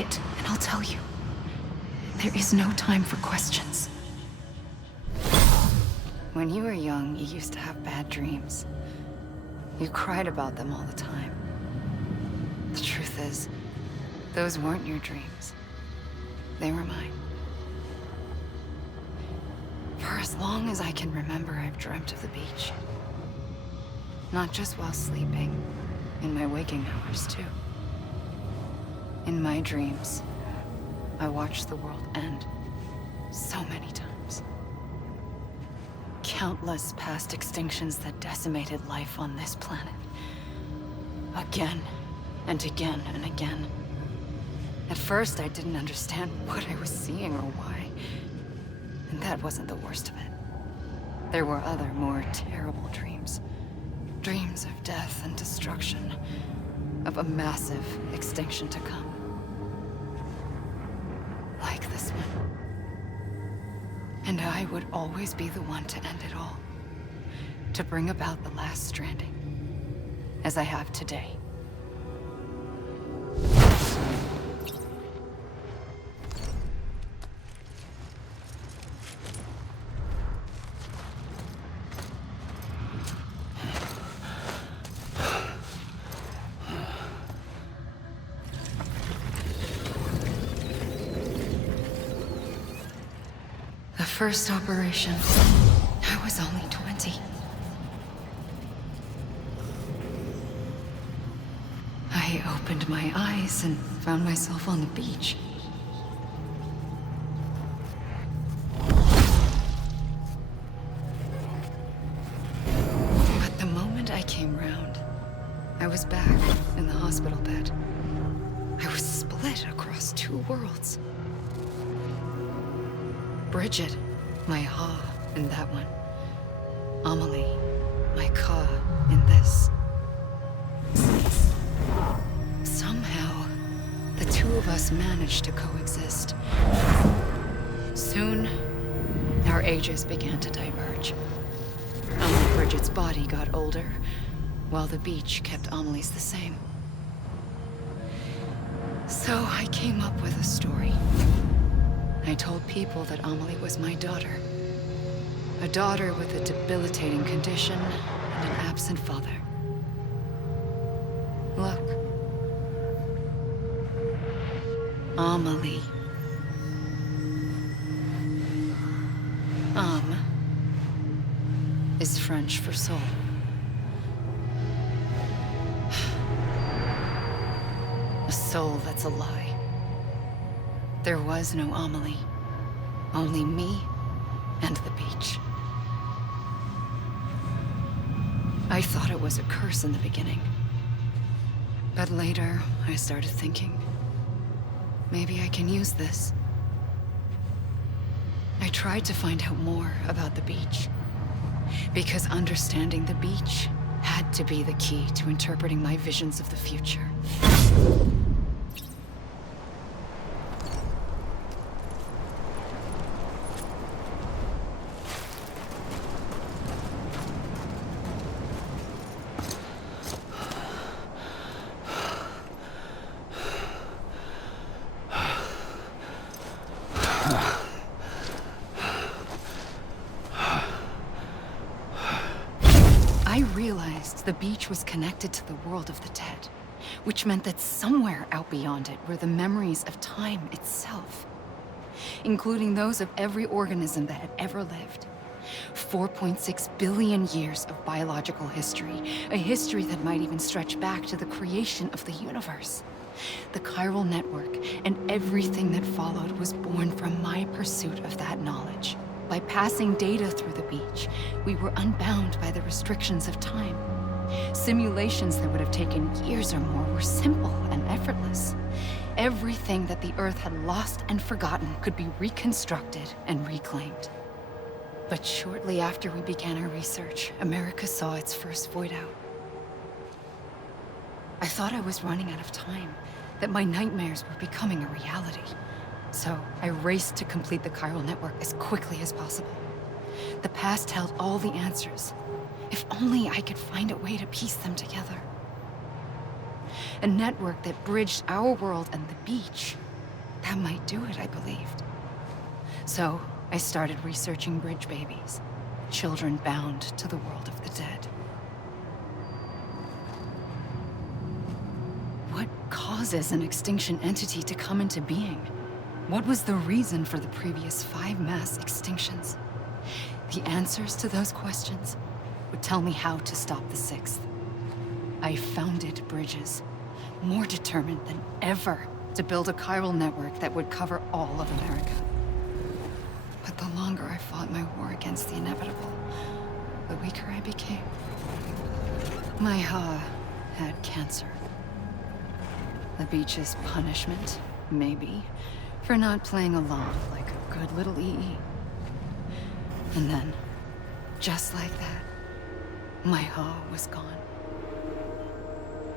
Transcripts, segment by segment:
Quiet, and I'll tell you. There is no time for questions. When you were young, you used to have bad dreams. You cried about them all the time. The truth is, those weren't your dreams. They were mine. For as long as I can remember, I've dreamt of the beach. Not just while sleeping, in my waking hours too. In my dreams, I watched the world end so many times. Countless past extinctions that decimated life on this planet. Again and again and again. At first, I didn't understand what I was seeing or why. And that wasn't the worst of it. There were other, more terrible dreams. Dreams of death and destruction. Of a massive extinction to come. Like this one. And I would always be the one to end it all. To bring about the last stranding. As I have today. The first operation, I was only 20. I opened my eyes and found myself on the beach. But the moment I came round, I was back in the hospital bed. I was split across two worlds. Bridget, my Ha in that one. Amelie, my Ka in this. Somehow, the two of us managed to coexist. Soon, our ages began to diverge. Bridget's body got older, while the beach kept Amelie's the same. So I came up with a story. I told people that Amelie was my daughter. A daughter with a debilitating condition and an absent father. Look. Amelie. Âme is French for soul. A soul that's a lie. There was no Amelie. Only me and the beach. I thought it was a curse in the beginning. But later, I started thinking, maybe I can use this. I tried to find out more about the beach. Because understanding the beach had to be the key to interpreting my visions of the future. The beach was connected to the world of the dead, which meant that somewhere out beyond it were the memories of time itself, including those of every organism that had ever lived. 4.6 billion years of biological history, a history that might even stretch back to the creation of the universe. The chiral network and everything that followed was born from my pursuit of that knowledge. By passing data through the beach, we were unbound by the restrictions of time. Simulations that would have taken years or more were simple and effortless. Everything that the Earth had lost and forgotten could be reconstructed and reclaimed. But shortly after we began our research, America saw its first void out. I thought I was running out of time, that my nightmares were becoming a reality. So I raced to complete the chiral network as quickly as possible. The past held all the answers. If only I could find a way to piece them together. A network that bridged our world and the beach That might do it, I believed. So I started researching bridge babies, children bound to the world of the dead. What causes an extinction entity to come into being? What was the reason for the previous 5 mass extinctions? The answers to those questions would tell me how to stop the 6th. I founded bridges, more determined than ever to build a chiral network that would cover all of America. But the longer I fought my war against the inevitable, the weaker I became. My had cancer. The beach's punishment, maybe, for not playing along like a good little EE. And then, just like that, my was gone.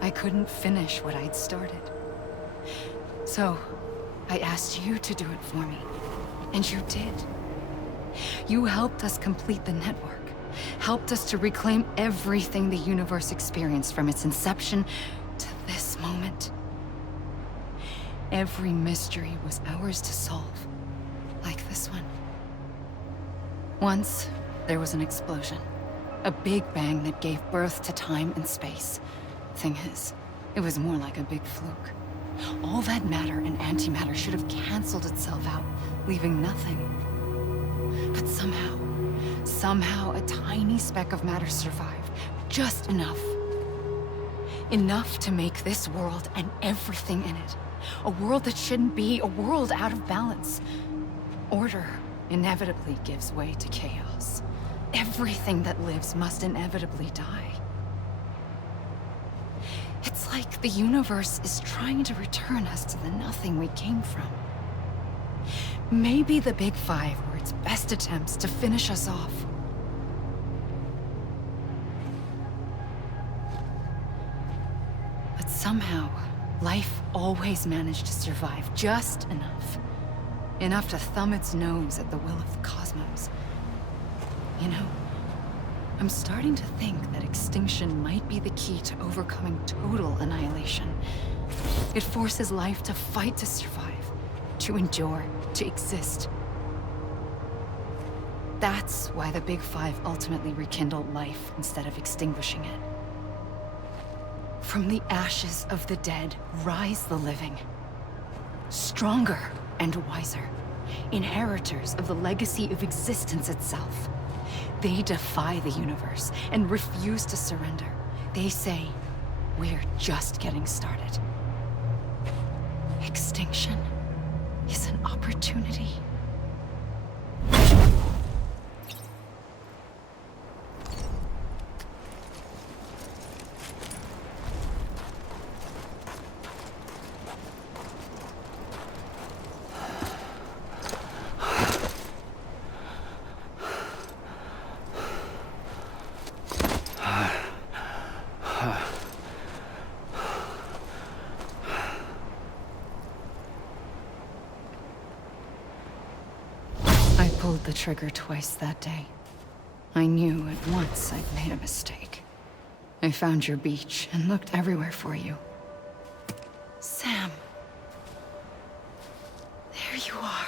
I couldn't finish what I'd started. So, I asked you to do it for me, and you did. You helped us complete the network, helped us to reclaim everything the universe experienced from its inception to this moment. Every mystery was ours to solve, like this one. Once, there was an explosion. A big bang that gave birth to time and space. Thing is, it was more like a big fluke. All that matter and antimatter should have canceled itself out, leaving nothing. But somehow a tiny speck of matter survived. Just enough. Enough to make this world and everything in it. A world that shouldn't be, a world out of balance. Order inevitably gives way to chaos. Everything that lives must inevitably die. It's like the universe is trying to return us to the nothing we came from. Maybe the Big Five were its best attempts to finish us off. But somehow, life always managed to survive just enough. Enough to thumb its nose at the will of the cosmos. You know, I'm starting to think that extinction might be the key to overcoming total annihilation. It forces life to fight to survive, to endure, to exist. That's why the Big Five ultimately rekindled life instead of extinguishing it. From the ashes of the dead rise the living. Stronger and wiser. Inheritors of the legacy of existence itself. They defy the universe and refuse to surrender. They say, we're just getting started. Extinction is an opportunity. Pulled the trigger twice that day. I knew at once I'd made a mistake. I found your beach and looked everywhere for you. Sam. There you are.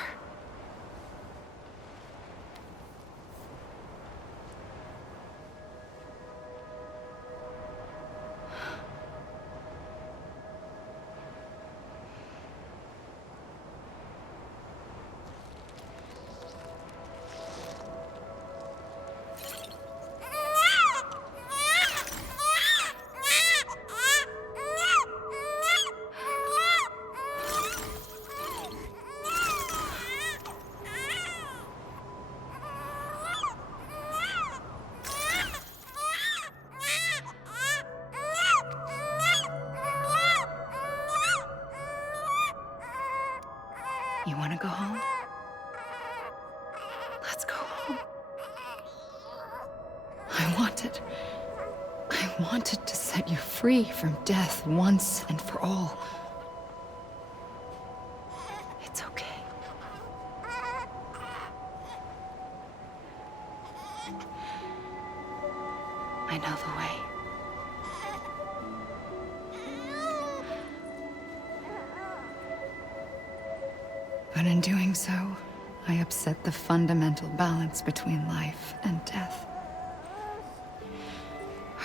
You want to go home? Let's go home. I wanted to set you free from death once and for all. It's okay. I know the way. But in doing so, I upset the fundamental balance between life and death.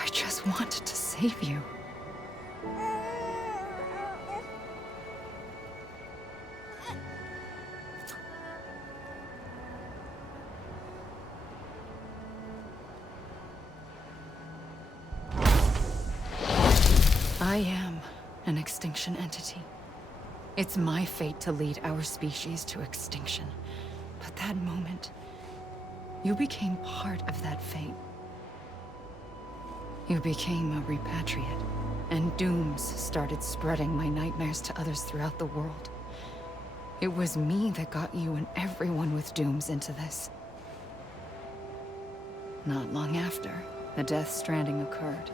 I just wanted to save you. I am an extinction entity. It's my fate to lead our species to extinction. But that moment, you became part of that fate. You became a repatriate, and dooms started spreading my nightmares to others throughout the world. It was me that got you and everyone with dooms into this. Not long after, the Death Stranding occurred.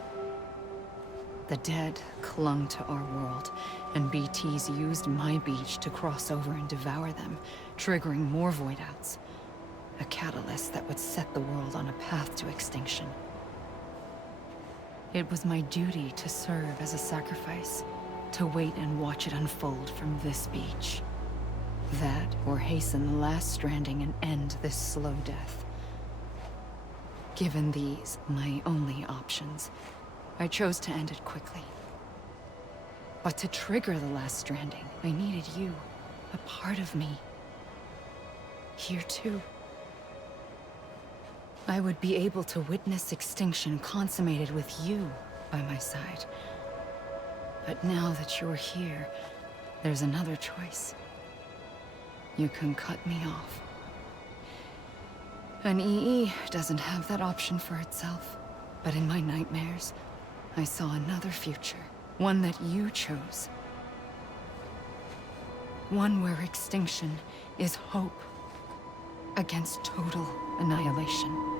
The dead clung to our world, and BTs used my beach to cross over and devour them, triggering more void outs. A catalyst that would set the world on a path to extinction. It was my duty to serve as a sacrifice, to wait and watch it unfold from this beach. That, or hasten the last stranding and end this slow death. Given these, my only options, I chose to end it quickly. But to trigger the last stranding, I needed you, a part of me. Here too. I would be able to witness extinction consummated with you by my side. But now that you're here, there's another choice. You can cut me off. An EE doesn't have that option for itself. But in my nightmares, I saw another future. One that you chose. One where extinction is hope against total annihilation.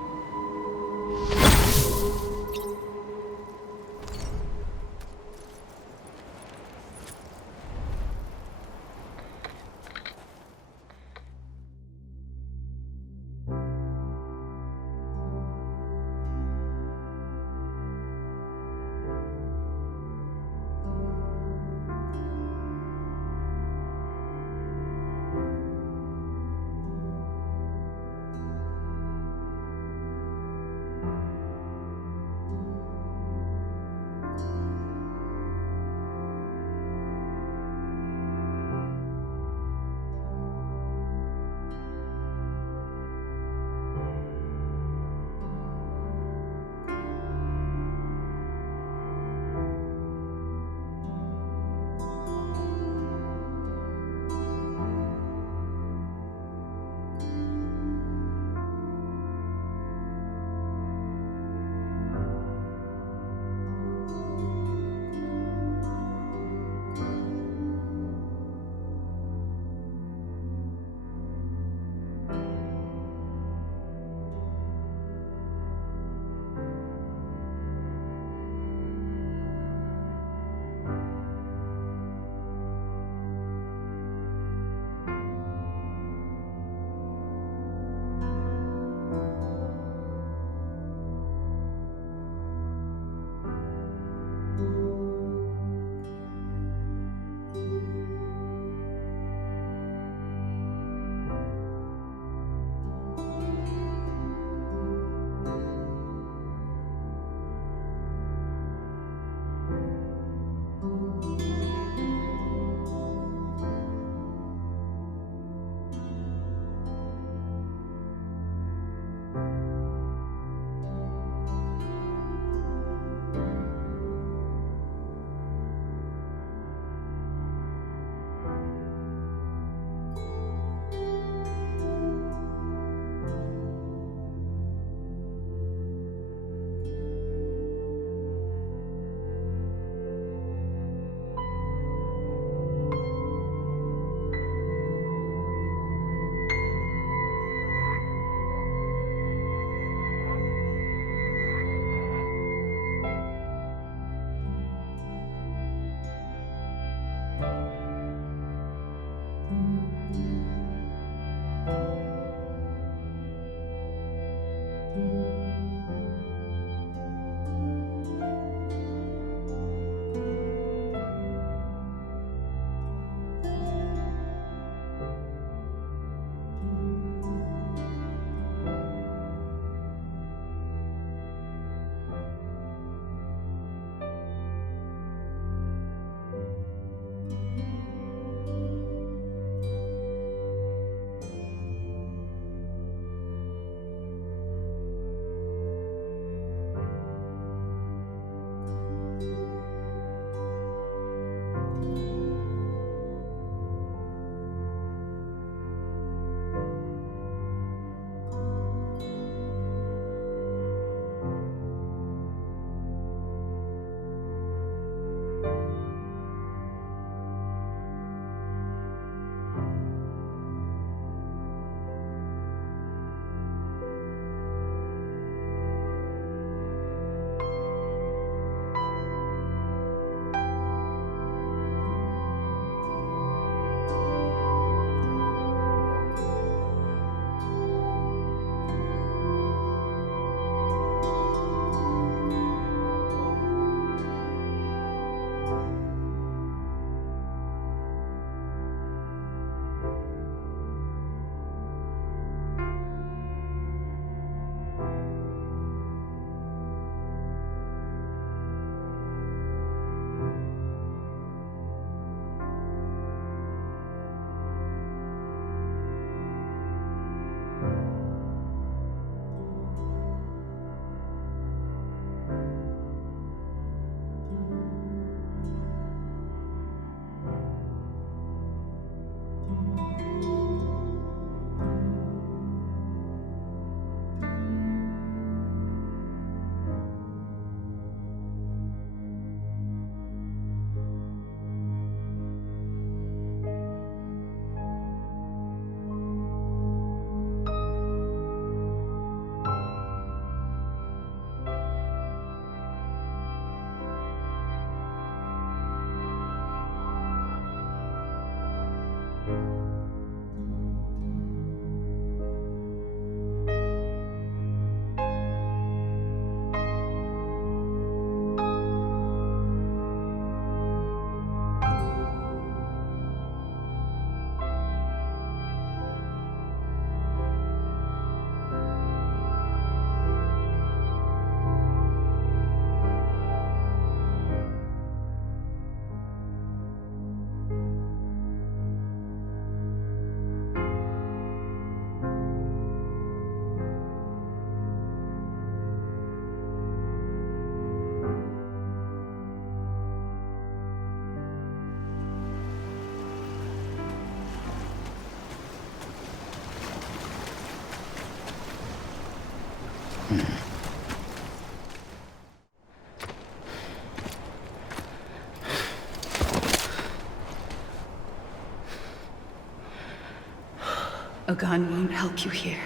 A gun won't help you here.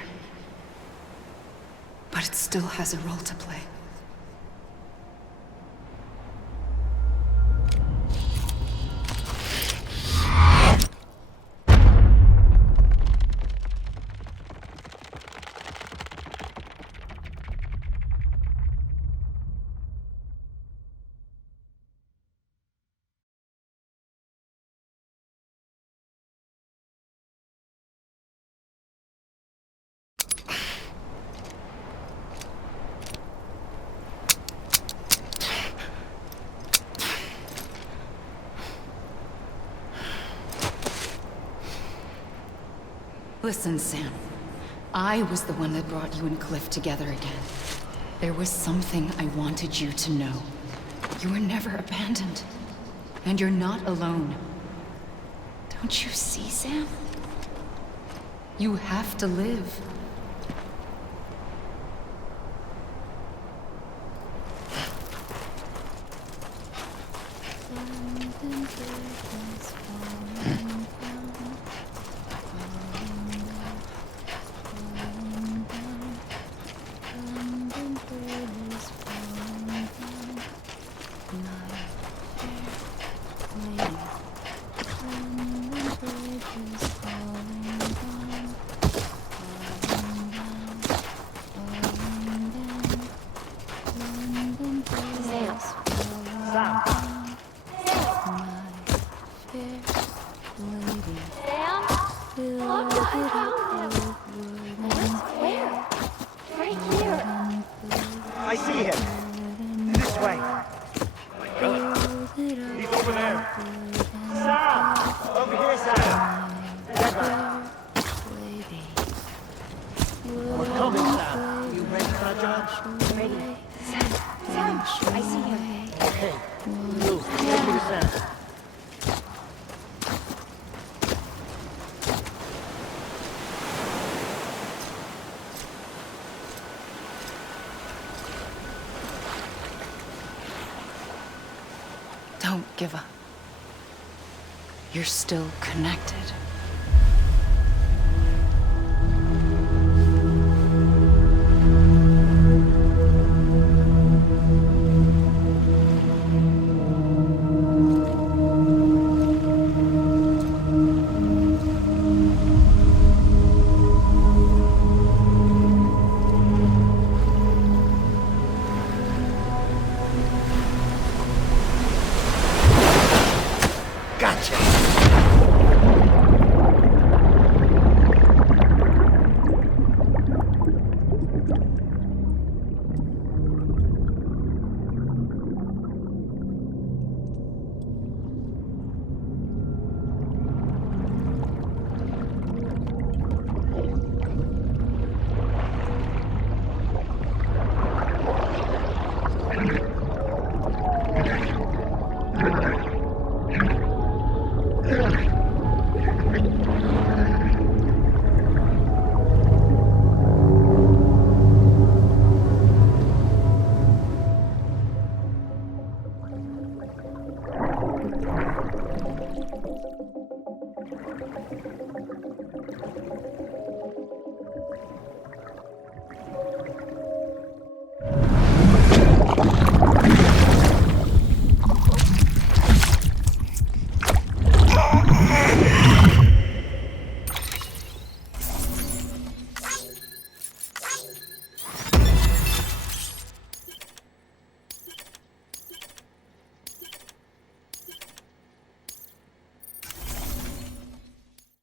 But it still has a role to play. Listen, Sam. I was the one that brought you and Cliff together again. There was something I wanted you to know. You were never abandoned. And you're not alone. Don't you see, Sam? You have to live. I see him. This way. He's over there. Sam! Over here, Sam! We're coming, Sam. You ready for a job? Ready. Sam, I see him. Okay. Luke, take me to Sam. Don't give up. You're still connected.